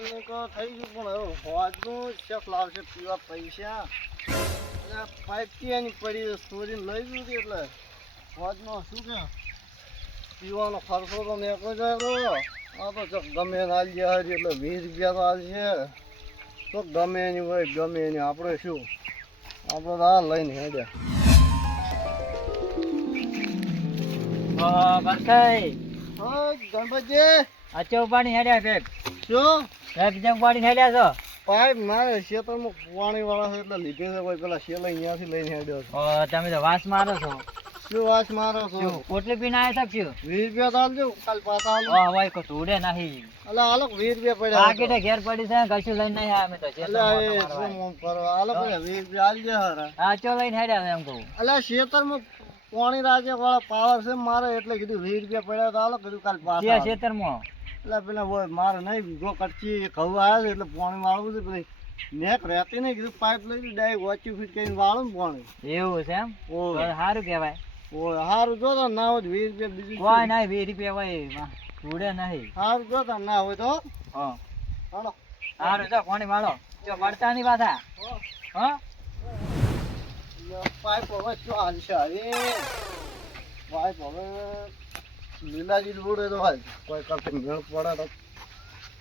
પીવાનું તો થઈ ગયું પણ હવે હોજનું શેફ લાવશે પીવા પૈસા એટલે પાઇપ પીવાની પડી ચોરીને લઈ ગયું હતું એટલે હોજનો શું કે પીવાનો ખર્ચો તો નીકળી જાય આ તો ગમે એને આલી જાય હારી એટલે 20 રૂપિયા તો આલશે તો ગમે એની હોય ગમે એની આપણે શું આપણે તો આ લઈને હેડ્યા કંસાઈ ગણપતજી અચો પાણી હેડ્યા સાહેબ શું સાહેબ જેમ પાણી હેડ્યા છો પાઇપ મારે ખેતરમાં પાણી વાળા છે એટલે લીધે છે ભાઈ પેલા શેલા અહીંયાથી લઈને હેડ્યો છે તમે તો વાસ મારો છો શું વાસ મારો છો પોટલી પીને આવ્યા શકશું 20 રૂપિયા તો આલજો કાલ પાછા આલો ભાઈ કો તોડે નહીં એટલે આલો 20 રૂપિયા પડ્યા પાકેટે ઘેર પડી છે કશું લઈને નહીં આવ્યા અમે તો એટલે એ શું મોમ કરો આલો પડ્યા 20 રૂપિયા આલજે હારા હા ચો લઈને હેડ્યા છે એમ કહું એટલે ખેતરમાં પાણી રાજે વાળા પાવર છે મારે એટલે કીધું 20 રૂપિયા પડ્યા તો આલો કીધું કાલ પાછા આલો. ખેતરમાં એટલે પેલા હોય મારે નહીં જો કચ્છી ઘઉં આવ્યા છે એટલે પાણી વાળવું છે પેલી નેક રહેતી નહીં કીધું પાઇપ લઈ ડાયરેક્ટ વાંચી ફીટ કરીને વાળું ને પાણી એવું છે એમ ઓય સારું કહેવાય ઓય સારું જોતા ના હોય તો 20 રૂપિયા બીજું કોઈ નહીં 20 રૂપિયા હોય તોડે નહીં સારું જોતા ના હોય તો હા હાલો સારું જો પાણી વાળો જો પડતા નહીં પાછા હા પાઇપ હવે શું હાલશે અરે પાઇપ હવે લીલાજી રોડ તો હાલ કોઈ કરતી મેળ પડે તો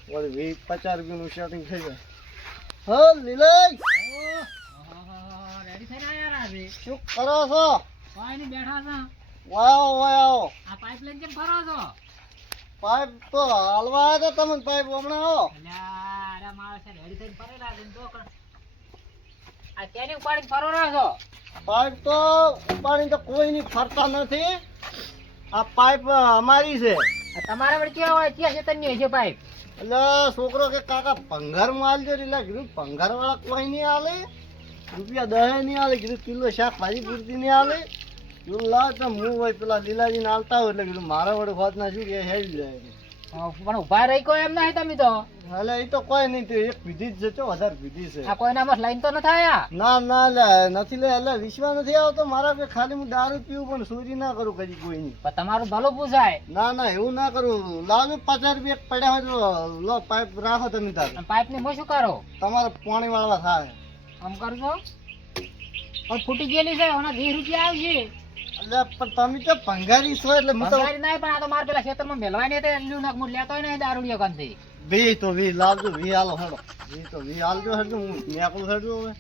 વળી 20-50 રૂપિયાનું સેટિંગ થઈ જાય હા લીલાઈ રેડી થઈને આયા રાજી શું કરો છો કોઈ નહીં બેઠા છો વાયો વાયો આ પાઇપ લઈને કેમ ફરો છો પાઇપ તો હાલવા આવ્યા હતા તમે પાઇપ હમણાં આવો અલ્યા અરે મારા છે રેડી થઈને ફરેલા છે તો આ કેને ઉપાડીને ફરો રહ્યા છો પાઇપ તો ઉપાડીને તો કોઈ નહીં ફરતા નથી આ પાઇપ અમારી છે આ તમારા વળી કેવા હોય ત્યાં છે તન્ય છે પાઇપ એટલે છોકરો કે કાકા ભંગાર માં આલજો એટલે કીધું ભંગાર વાળા કોઈ નહીં આલે રૂપિયા 10 નહીં આલે કીધું કિલો શાકભાજી પૂરતી નહીં આલે કીધું લાવ તો હું હોય પેલા લીલાજીને આલતા હોય એટલે કીધું મારા વડે હોત ના શું કે હેડી જાય પણ ઉભા રહી કોઈ એમ નહીં તમે તો એટલે એ તો કોઈ નહીં તો એક પીધી જ છે ચો વધારે પીધી છે આ કોઈના માં લાઈન તો ન થાય ના ના લે નથી લે એટલે વિશ્વાસ નથી આવતો મારા કે ખાલી હું દારૂ પીવું પણ ચોરી ના કરું કદી કોઈ નહીં પણ તમારું ભલું પૂછાય ના ના એવું ના કરું લાવ 50 રૂપિયા પડ્યા હોય તો લો પાઇપ રાખો તમે તાર પાઇપ ને શું કરો તમારે પાણી વાળવા થાય આમ કરજો પણ ફૂટી ગયેલી છે હમણાં 20 રૂપિયા આવશે એટલે પણ તમે તો ભંગારી છો એટલે હું તો ભંગારી નહીં પણ આ તો મારે પેલા ખેતરમાં મેલવાની હતી એટલે નાખ હું લેતો હોય ને દારૂડિયો કાંથી વી તો વી લાવજો વી આલો હેડો વી તો વી આલજો હેડો હું મેકું હેડો હવે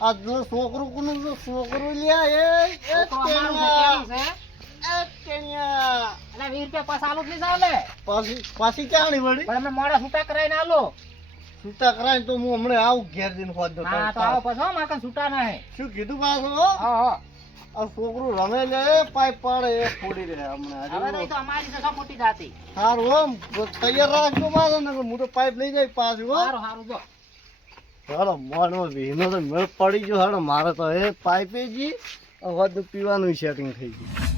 આ જો છોકરું કોનું જો છોકરું લ્યા એ કેણિયા એટલે 20 રૂપિયા પાસ આલું જ નહીં ચાલે પાછી ચાણી વળી પણ અમે મોડા છૂટા કરાવીને આલો છૂટા કરાય તો હું હમણાં આવું ઘેર જઈને ખોદ દો હા તો આવો પછી મારે કાંઈ છૂટા નહીં શું કીધું પાછું હા હા આ છોકરું રમે લે પાઇપ પાડે એ ફોડી રહે હમણાં હવે નહીં તો અમારી તો સબ મોટી જાતી સારું હો તૈયાર રાખજો પાછો ને હું તો પાઇપ લઈ જાય પાછું હો સારું સારું જો હાલો મોનો વીનો તો મેળ પડી ગયો હાલો મારે તો એ પાઇપે જી વધુ પીવાનું સેટિંગ થઈ ગયું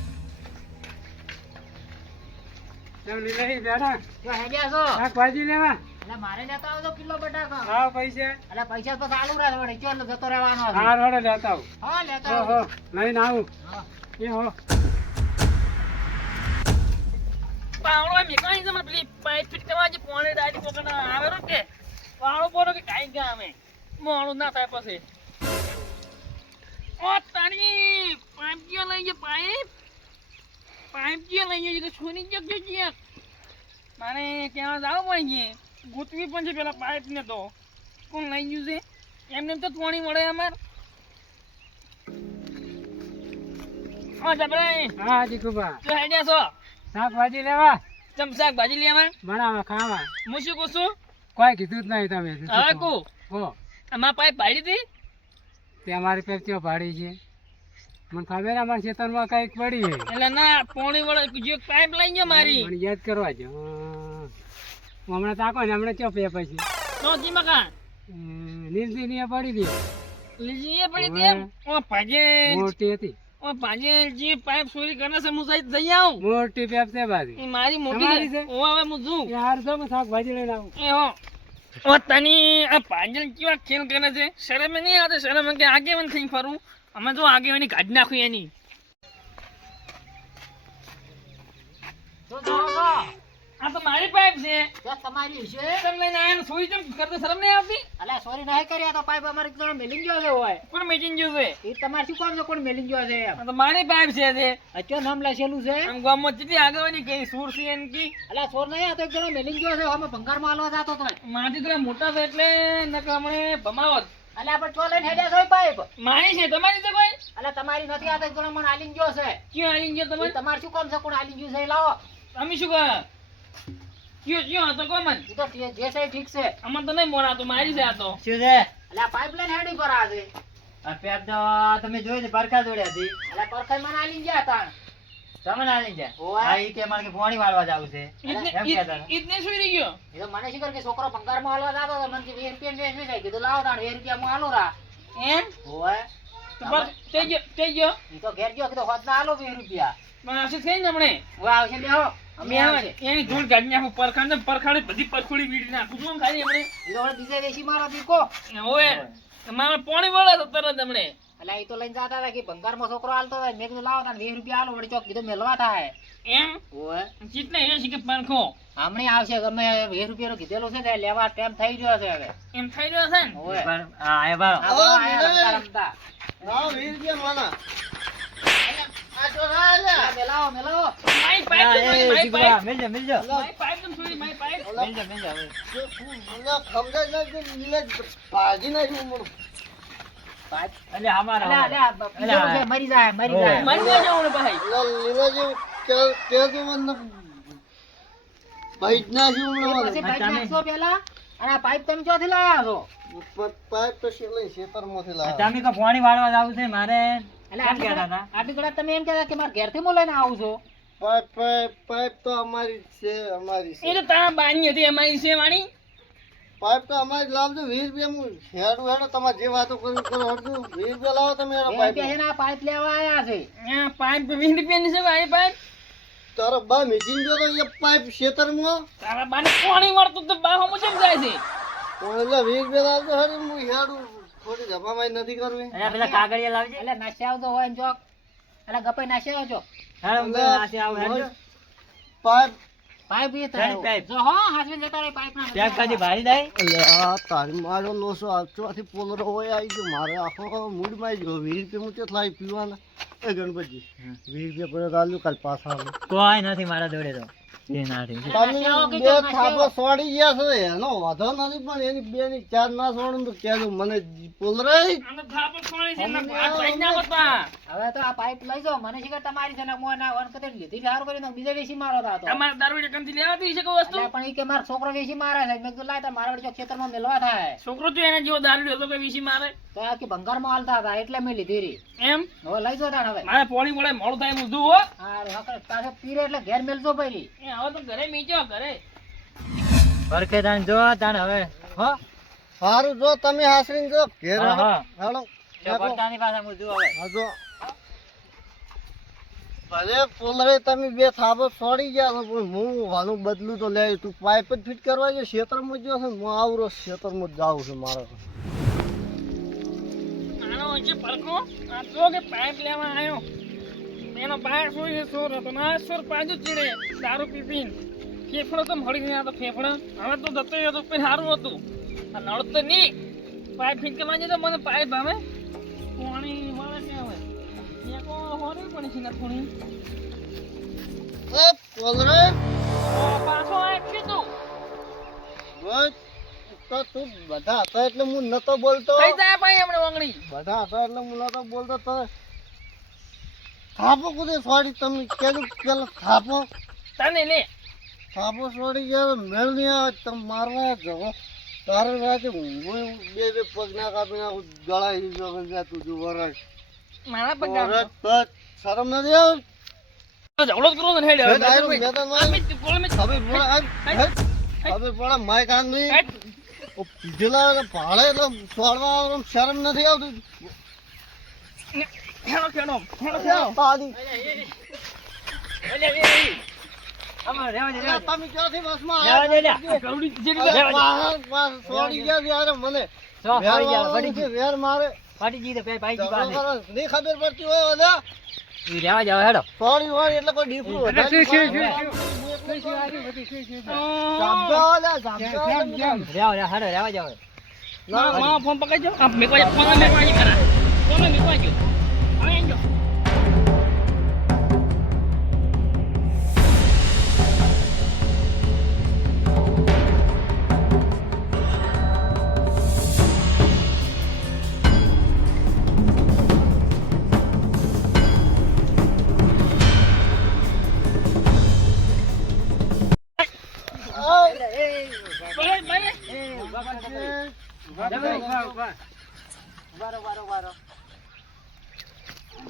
જો હેડ્યા છો શાકભાજી લેવા એટલે મારે લેતા આવજો કિલો બટાકા હા પૈસા એટલે પૈસા તો ચાલુ રહે વળી ચાલો જતો રહેવાનો છે. હાર હોડે લેતા આવું હા લેતા હો આવજો. લઈને આવું હા. એ હો પાવડો મેકાઈ જમા પેલી પાઇપ ફિટ કરવા જે પોણે ડાડી પોકણ આવેરો કે પાવડો પોરો કે કાઈ ગયા અમે મોણું ના થાય પછી ઓ તારી પાઇપ જે લઈ જે પાઇપ જે લઈ જે છોની જગ જે મારે ત્યાં જાવ પડી ગોતવી પણ છે પેલા પાઇપ ને તો કોણ લઈ ગયું છે એમને તો પાણી મળે અમાર હા જબરે હા દીકુબા જો હેડ્યા છો શાકભાજી લેવા ચમ શાકભાજી લેવા બનાવવા ખાવા હું શું કહું છું કોઈ કીધું જ નહીં તમે હવે કહું હો આમાં પાઇપ પાડી હતી તે અમારી પેપચીઓ ભાડી છે મને ખબર અમારા ખેતરમાં કઈક પડી છે એટલે ના પોણી વડે જે પાઇપ લઈ ગયો મારી મને યાદ કરવા જો હું હમણાં તાકો ને હમણાં ચો પે પછી તો જી મકાન નીલથી ની પડી હતી લીજી એ પડી હતી એમ ઓ ભાજે મોટી હતી ઓ ભાજે જે પાઇપ ચોરી કરે છે હું જઈ આવું મોટી પેપ છે બાજુ એ મારી તમારી મોટી છે? છે ઓ હવે હું જોઉં યાર જો હું શાકભાજી લઈને આવું એ હો ઓ તની આ ભાજલ કેવા ખેલ કરે છે શરમ નહીં આવતી શરમ કે આગેવાન થઈ ફરું અમે જો આગેવાની કાઢી નાખું એની તો જાઓ છો. આ તો મારી પાઇપ છે જો તમારી છે તમે લઈને આયા ને સોરી કેમ કરતા શરમ નહીં આવતી અલા સોરી નહીં કર્યા તો પાઇપ અમારે એક જણો મેલી ગયો છે હોય કોણ મેચિંગ ગયું છે એ તમારે શું કામ છે કોણ મેલી ગયો છે એમ આ તો મારી પાઇપ છે તે અચ્છા નામ લખેલું છે આમ ગામમાં કેટલી આગળની કઈ સુર છે એમ કી અલા સોર નહીં આ તો એક જણો મેલી ગયો છે અમે ભંગારમાં હાલવા જતો તો માથી તો મોટા છે એટલે નકર હમણે ભમાવત અલા પણ ચો લઈને હેડ્યા છો પાઇપ મારી છે તમારી છે કોઈ અલા તમારી નથી આ તો એક જણો મને હાલીને ગયો છે ક્યાં આવી ગયો એ તમારે તમારે શું કામ છે કોણ હાલી ગયું છે એ લાવો અમે શું કહે ક્યાં હતો કોમન એ તો જે છે એ ઠીક છે અમને તો નહીં મોરાતો મારી છે આ તો શું છે અલા પાઇપ લઈને હેડી પર આ છે આ પેપ તો તમે જોઈ પરખા દોડ્યા હતી અલા પરખાઈ મને હાલીને ગયા તા તમે ના લઈ જાય ઓય. હા ઈ કે મારે કે પાણી વાળવા જાવું છે ઈદને એમ કહેતા હતા. ઈદને સુઈ ગયો એ તો મને શું કરે કે છોકરો ભંગારમાં હાલવા જતો તો મને કે 20 રૂપિયા વેચવી જાય કીધું લાવો તાણ 20 રૂપિયા હું હાલું રા એમ ઓય તો બસ તે ગયો ઈ તો ઘેર ગયો કીધું હોત ના હાલો 20 રૂપિયા પણ આશે થઈ ને હમણે ઓય આવશે બેહો અમે આવશે એની ધૂળ કાઢી નાખું પરખાડે બધી પરખુડી વીડી નાખું શું ખાલી હમણે ઈ તો હવે બીજે વેચી મારો દીકો ઓય તમારે પાણી વળે તો તરત હમણે અલા ઈ તો લઈને જતા હતા કે ભંગારમાં છોકરો હાલતો હતા મેં કીધું લાવો તાણ 20 રૂપિયા હાલો વળી ચોક કીધું મેલવા થાય એમ ઓય ચીટલે એ છે કે પરખો હમણાં આવશે ગમે 20 રૂપિયાનું કીધેલું છે તે લેવા ટાઈમ થઈ ગયો છે હવે એમ થઈ રહ્યો છે ને ઓય પણ હા એ બારો આ બા આયા રમતા લાવો 20 રૂપિયા માના આ જો ના લે અલા મેલાવો મેલાવો મારી પાઇપ તો છોડી, મારી પાઇપ મિલજો મિલજો મારી પાઇપ તો છોડી, મારી પાઇપ મિલજો મિલજો હવે. મને ખબર ના કે નીલે ભાગી નાખ્યું મોડું પાઇપ એટલે અમારા અલા અલા કીધેલું છે મરી જાય મરી જાય મરી ગયા જાવ ને ભાઈ લીલાજી કે તો મને ભાઈ નાખ્યું એ મને પછી પાઇપ નાખશો પેલા અને આ પાઇપ તમે ચોથી લાયા છો પાઇપ તો શેલે ખેતરમાંથી આ લાવ્યા તમે તો પાણી વાળવા જાવું છે મારે એટલે કેમ કહેતા હતા આટલી કડા તમે એમ કહેતા કે મારા ઘેરથી હું લઈને આવું છું પાઇપ તો અમારી જ છે અમારી એ છે તો તારા બાની હતી અમારી છે વાણી પાઇપ તો અમારી લાવજો 20 રૂપિયા હું હેડું હેડો તમારે જે વાતો કરવી કરો હડજો 20 રૂપિયા લાવો તમે હેડો પાઇપ પાઇપ છે ને આ પાઇપ લેવા આયા છે આ પાઇપ 20 રૂપિયાની છે ભાઈ પાઇપ તારો બા મેચિંગ જો તો એ પાઇપ ખેતરમાં તારા બાને પાણી વળતું તો બા હમું કેમ જાય છે એટલે 20 રૂપિયા લાવજો હેડો હું હેડું થોડી જમામાઈ નથી કરવી અરે પેલા કાગળિયા લાવજે એટલે નાસી આવતો હોય ને ચોક એટલે ગપાઈ નાસી આવજો હેડો હું નાસી આવું હેડજો પાઇપ પાઇપ એ પાઇપ, પાઇપ. જો હો હાસવીને જતા રહે પાઇપ ના પેપ કાઢી ભારી દે એટલે આ તારી મારો લોસો ચોથી પોલરો હોય આવી ગયો મારે આખો મૂડમાં આવી ગયો 20 રૂપિયા હું કેટલા આવી પીવાના એ ગણપતિ 20 રૂપિયા પડે આલ્યું કાલ પાછા આવે કોઈ નથી મારા જોડે તો એ ના ઠીક છે. તમે બે થાપો સોડી ગયા છો એનો વાંધો નથી પણ એની બે ની ચાર ના સોડું તો કહેજો મને પોલરાઈ આનો થાપો પાણી છે ના ભાત ભાઈ ના બતા હવે તો આ પાઇપ લઈ જાઓ મને શીખર તમારી છે ને મોય ના વન કતે લીધી સારું કરીને બીજે વેચી મારો હતો તમારે દારૂ કંથી લેવાતી છે કોઈ વસ્તુ એટલે પણ ઈ કે મારો છોકરો વેચી મારે છે મેં કીધું લાય તાર મારા વળી ચોક ખેતરમાં મેલવા થાય છોકરો તો એના જેવો દારૂ હતો કે વીસી મારે તો આ કે ભંગારમાં હાલતા હતા એટલે મેં લીધી રી એમ હવે લઈ જાઓ તાણ હવે મારે પોણી વળે મોડું થાય બધું હો હા હકરે પાછો પીરે એટલે ઘેર મેલજો ભાઈ એ હવે તો ઘરે મીચો ઘરે પરખે તાણ જો તાણ હવે હો સારું જો તમે હાસરીને જો ઘેર હા, હા. હાલો જો પડતાની પાસે હું જો હવે હા જો ભલે પોલરે તમે બે થાપો સોડી ગયા છો પણ હું વાનું બદલું તો લે તું પાઇપ જ ફિટ કરવા ગયો ખેતરમાં જ ગયો છે હું આવરો ખેતરમાં જ જાઉં છું મારે આનો છે પરકો આ જો કે પાઇપ લેવા આવ્યો એનો બાર સોય છે સોર હતો ના સોર પાજુ ચીડે દારૂ પીપીન ફેફડો તો મળી ગયા તો ફેફડો હવે તો જતો હતો પણ સારું હતું આ નળ તો નહીં પાઇપ ફિટ કરવા જતો મને પાઇપ આવે પાણી મળે કે હવે એક હોરી પણ છે ને થોડી એ પોલરે પાછો આવી તું બસ તો તું બધા હતા એટલે હું નતો બોલતો કઈ જાય ભાઈ હમણે વાંગણી બધા હતા એટલે હું નતો બોલતો તો થાપો કુદે સોડી તમે કેલું પેલો થાપો તને લે થાપો સોડી ગયા મેળ નહીં આવે તમે મારવા જવો તારે રાતે હું બે બે પગ ના કાપી નાખું ગળા હિજો તું જો વરાય મારા પગ વરાય તો શરમ નથી આવે ઝઘડો જ કરો ને હેડે મેં તારું મેદાન માં કોલ મે ખબર પડે ખબર પડે માય કાન નહીં પીધેલા ભાડે એટલે સોડવા આવવાનું શરમ નથી આવતું ખેડો ખેડો ખેડો ખેડો તારી અમાર રેવા દે રેવા દે. તમે ક્યાંથી બસમાં રેવા દે લ્યા. આવ્યા? ગરુડી જે સોડી ગયા ત્યારે મને જો વેર ફરી જા વાળો ફરી છે, વેર મારે ફરી જી તો ભાઈ જી ઝઘડો પાસે કરે. નહીં ખબર પડતી હોય ઓલા ઈ રેવા જાવ હેડો સોડી હોય એટલે કોઈ ડીપડું એટલે શું, શું, શું, વધારે શું આવી બધી શું જામજો લે, જામજો કેમ લે. કેમ રેવા રે હારે રેવા જાવ મારો ફોન પકડજો આ મેકવા ફોન મેકવા કરા ફોન મેકવા જો હવે જો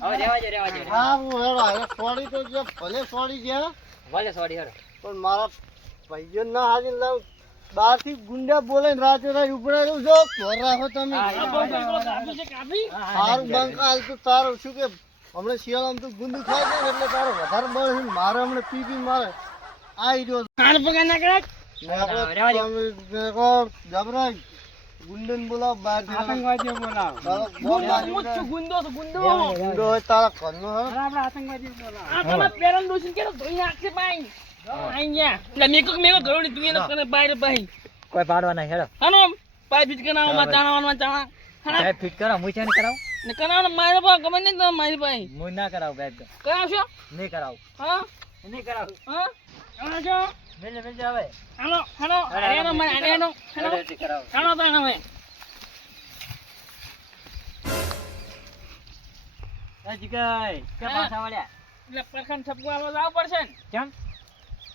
ભાઈ હવે રેવા જો હા, હું હેડો, હવે સોડી તો જે ભલે સોડી ગયા, ભલે સોડી હેડો પણ મારા ભાઈઓ ના હાજર લાવ બહારથી ગુંડા બોલે રાતે રાત ઉપડાયું છો ઘર રાખો તમે. કાપી છે કાપી સારું બંક હાલ તો તારું શું કે હમણાં શિયાળામાં તો ગુંદુ ખાય છે ને એટલે તારો વધારે બળ છે ને મારે હમણાં પી પી મારે આવી રહ્યો કાન પકડ ના કરાય જબરાઈ ગુંડન બોલાવ બહાર આતંકવાદીઓ બોલાવો ગુંદો તો ગુંદો ગુંડો હોય તારા ઘરનો હે અરે આપણે આતંકવાદીઓ બોલાવો આ તમાર પેરન દોશી કે ધોઈ નાખશે ભાઈ આઈ ગયા એટલે મેકો ગયો ની તું એને કરે બહાર ભાઈ કોઈ પાડવાના હેડો હાનો પાઈ ફિટ કરાવો માં ચાણામાં ચાણા સાહેબ ફિટ કરો હું ચાને કરાવ ને કરાવો મારે પા ગમે નહીં તો મારી ભાઈ હું ના કરાવ સાહેબ કરાવશો નહીં કરાવ હા નહીં કરાવ હા કરાવશો મિલ હવે હાલો હાલો આરેનો મને આરેનો હાલો કરાવ હાલો તો હવે જીગાઈ કે પાછા વળ્યા એટલે પરખણ છપકો આવા જાવ પડશે ને કેમ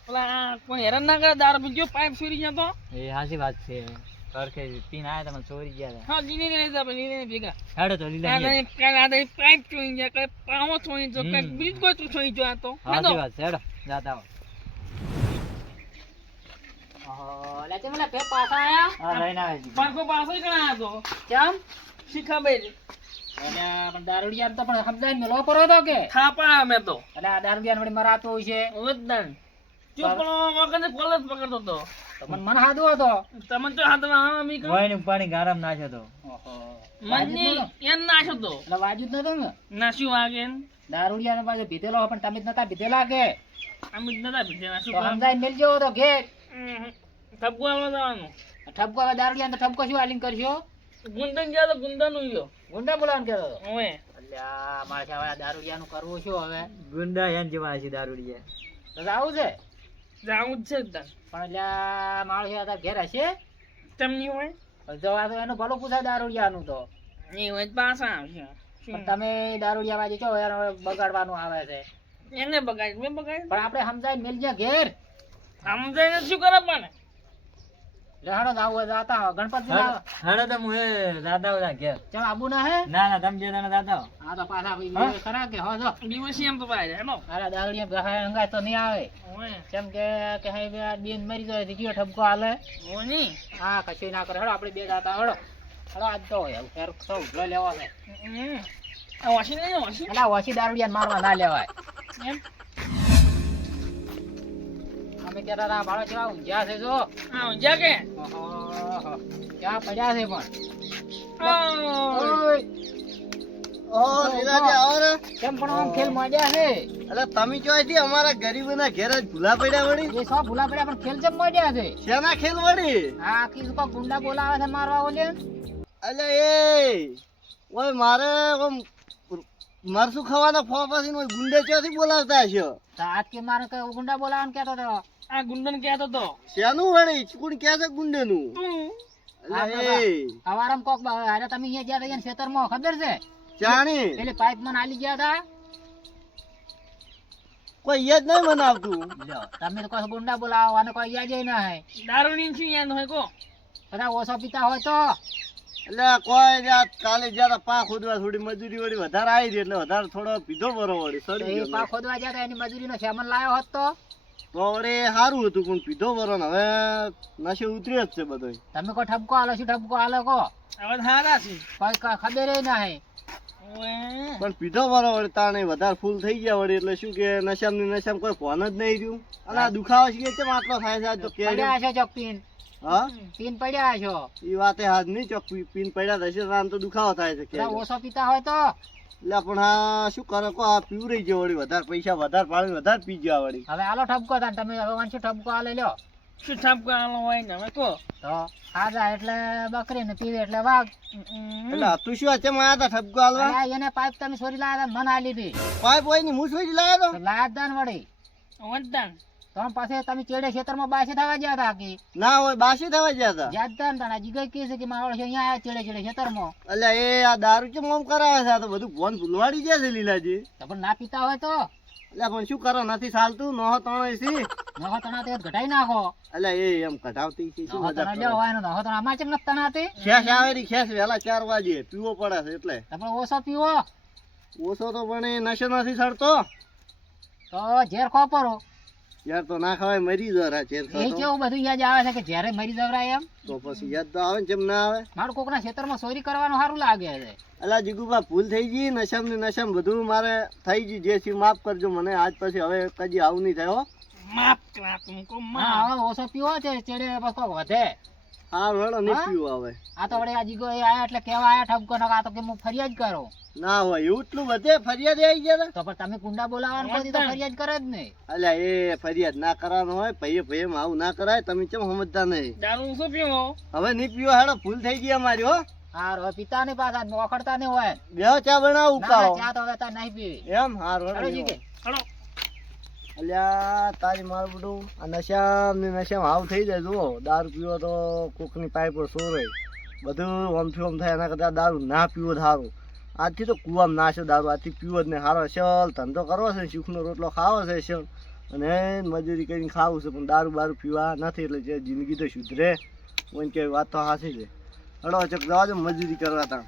પેલા કોઈ હેરાન ના કરે દારૂ પીજો પાઇપ ચોરી ગયા તો એ હાસી વાત છે સરખે પીન આયા તમે ચોરી ગયા હા જીની ને લીધા પણ જીની ભેગા હેડો તો લીલા આ કઈ પાઇપ ચોરી ગયા કઈ પાવો ચોરી જો કઈ બીજું કોઈ ચોરી જો આ તો હાસી વાત છે હેડો જાતા આવો લે તે મને પે પાછા આયા હા લઈને આવે જી પાકો પાસો કણા હતો કેમ શીખા ભાઈ એટલે પણ દારૂડિયા તો પણ સમજાય મેલો પર હતો કે થાપા મે તો એટલે આ દારૂડિયા વળી મરાતો હોય છે ઉદ્દન ચોપડો વગર કોલસ પકડતો તો તો મને હાદો હતો તમને તો હાથમાં હા મી કહું વાયનું પાણી ગરમ નાખ્યો તો ઓહો મની એન નાશો તો એટલે વાજુ જ નતો ને નાશ્યું વાગે દારૂડિયા પાછો ભીતેલો પણ તમે જ નતા ભીતેલા કે અમે જ નતા પીધે નાશું તો સમજાય મેલજો તો ઘેર થપકો આવવા જવાનું ઠપકો હવે દારૂડિયા તો ઠપકો શું આલિંગ કરશો ગુંદન ગયા તો ગુંદન ઉયો ગુંડા બોલાવાનું કહેતો હતો ઓએ અલ્યા મારે છે હવે દારૂડિયા નું કરવું શું હવે ગુંડા એન જેવા છે દારૂડિયા તો આવું છે જાવું જ છે તન પણ અલ્યા માણસ તાર ઘેર હશે તમને હોય જવા તો એનું ભલું પૂછાય દારૂડિયાનું તો નહીં હોય તો પાછા આવશે પણ તમે દારૂડિયા બાજુ છો યાર હવે બગાડવાનું આવે છે એને બગાડ મેં બગાડ પણ આપણે સમજાય મેલજે ઘેર સમજાઈને શું કરે પણ લેહાડો જાવ હોય જાતા હો. ગણપતિ લાવો. હેડો તો હું એ દાદા ઓલા ઘેર ચમ આબુ ના હે ના ના તમે જે દાડા દાદા આ તો પાછા ભાઈ ખરા કે હો જો દિવસ એમ તો ભાઈ હેલો અરે દારૂડિયા ગહાય હંગાય તો નહીં આવે ઓએ કેમ કે હે બે બેન મરી જાય તો કયો ઠપકો હાલે ઓની હા કશું ના કરે હેડો આપણે બે જાતા હેડો હેડો આજ તો ફેર સૌ ઉભરો લેવા છે આ વાસી નહીં વાસી એટલે ઓછી દારૂડિયા મારવા ના લેવાય એમ અમે કહેતા હતા ભાડો કેવા ઊંઝા છે જો હા જા કે ઓહો ક્યાં પડ્યા છે પણ ઓય ઓ લીલાજી આવો રે. કેમ પણ આમ ખેલ મજા છે અલે તમે ચોથી અમારા ગરીબોના ઘેર જ ભૂલા પડ્યા વળી એ સૌ ભૂલા પડ્યા પણ ખેલ કેમ મજા છે શેના ખેલ વળી આ કીધું કો ગુંડા બોલાવે છે મારવા ઓલે અલે એ ઓય મારે ઓમ મરસું ખાવાના ફોફાથી ઓય ગુંડે ચોથી બોલાવતા હશો તો આજ કે મારે કઈ ગુંડા બોલાવાનું કહેતો હતો આ ગુંડન કહેતો તો શેનું વળી કોણ કે છે ગુંડેનું તું અલે એ હવારમ કોક અરે તમે અહીંયા ગયા હતા ખેતરમાં ખબર છે જાણી પેલી પાઇપ માં આલી ગયા હતા કોઈ યાદ નહીં મનાવતું લ્યો તમે તો કહો ગુંડા બોલાવો અને કોઈ યાદ ના હે દારૂની શું યાદ હોય કો બધા ઓછો પીતા હોય તો એટલે કોઈ રાત કાલે જ્યાં પા ખોદવા થોડી મજૂરી વળી વધારે આવી હતી એટલે વધારે થોડો પીધો બરો વળી તો સડી એ ગયો પા ખોદવા ગયા હતા એની મજૂરીનો સામાન લાવ્યો હોત તો વળી સારું હતું પણ પીધો બરો ને હવે નશે ઉતર્યો જ છે બધો તમે કોઈ ઠપકો હાલો શું ઠપકો હાલો કો હવે હારા છે કોઈ ખબર ના હે ઓએ પણ પીધો બરો વળી તાણે વધારે ફૂલ થઈ ગયા વળી એટલે શું કે નશામાં કોઈ ફોન જ નહીં રહ્યું અને આ દુખાવો છે કેમ આટલો થાય છે આજ તો કે પડ્યા છો ચોક પીન હા પીન પડ્યા છો એ વાતે હાથ નહીં ચોક પીન પડ્યા થશે આમ તો દુખાવો થાય છે કે બધા ઓછો પીતા હોય તો એટલે પણ આ શું કરે કો આ પીવરાઈ ગયો વળી વધારે પૈસા વધારે પાડીને વધારે પી ગયા વળી. હવે આલો ઠપકો તાન તમે હવે વાંચો ઠપકો આલે લ્યો શું ઠપકો આલો હોય ને હવે કહો. તો ખાધા એટલે બકરી ને પીવે એટલે વાઘ. એટલે તું શું અચમ આયા તા ઠપકો હાલવા? અરે એને પાઇપ તમે સોરી લાયા તા મને આલી હતી પાઇપ હોય ને હું સોઈ લાયા તો લાયા જ તાન વળી વંતાન તો પાસે તમે ચેડે ખેતરમાં બાસે થવા ગયા હતા કે તો ના હોય બાસી થવા ગયા તા. જાત તાન હજી ગઈ કે છે કે મારો અહીંયા આયા ચેડે ચેડે ખેતરમાં એટલે એ આ દારૂ કેમ આમ કરાવે છે? આ તો બધું ફોન ભૂલવાડી જાય છે લીલાજી. તો પણ ના પીતા હોય તો એટલે પણ શું કરો નથી ચાલતું નોહો તણો સી. નહો તણા તે ઘટાઈ નાખો એટલે એ એમ કઢાવતી છે શું નહો મજાક તણા કરો? લ્યો હોય ને નહો તણા અમાર ચેમ નથી તણાતી ખેસ આવે રી ખેસ વહેલા 4 વાગે પીવો પડે છે એટલે. તો પણ ઓછો પીવો ઓછો તો પણ એ નશો નથી ચડતો. તો ઝેર ખો પરો યાર તો ના ખવાય મરી જરા ચેર એ ખાતો. કેવું બધું યાદ આવે છે કે જ્યારે મરી જવરાય એમ તો પછી યાદ તો આવે ને કેમ ના આવે? મારું કોકના ખેતરમાં ચોરી કરવાનું સારું લાગે છે અલા જીગુબા ભૂલ થઈ ગઈ નશમ ને નશમ બધું મારે થઈ ગયું જે છે માફ કરજો મને આજ પછી હવે કદી આવું નહીં થયો. માફ કરા તુમકો માફ. હા હવે ઓછો પીવો છે ચેડે બસ કોક વધે હા વેળો નહીં હા? પીવું હવે. આ તો વળી આ જીગો એ આયા એટલે કેવા આયા ઠપકો નકા આ તો કે હું ફરિયાદ કરો ના હોય એવું એટલું વધે ફરિયાદ આવી ગયા ને. તો પણ તમે કુંડા બોલાવવાનું કોઈ દી તો ફરિયાદ કરે જ નહીં અલ્યા એ ફરિયાદ ના કરવાનું હોય ભાઈએ ભાઈએ આવું ના કરાય તમે કેમ સમજતા નહીં. દારૂ શું પીવો હવે નહીં પીવો હેડો ભૂલ થઈ ગઈ અમારી હો. હા હવે પિતા ની પાછા નોખડતા નહીં હોય બેહો ચા બનાવું ના, ઉકાળો. ચા તો હવે તાર નહીં પીવી એમ હાર ચાલો જીગે હલો અલ્યા તારી મારું બધું આ નશામ ને નશામ આવું થઈ જાય જુઓ દારૂ પીવો તો કોકની પાઇપો સોરે બધું ઓમથી ઓમ થાય એના કરતાં દારૂ ના પીવો જ સારું. આજથી તો કુવામાં નાશો દારૂ આજથી પીવો જ નહીં સારો શલ ધંધો કરવો છે સુખનો રોટલો ખાવો છે શલ અને મજૂરી કરીને ખાવું છે પણ દારૂ બારૂ પીવા નથી એટલે જે જિંદગી તો સુધરે કોઈ કે વાત તો સાચી છે. હડો ચક જવા દો મજૂરી કરવા તા.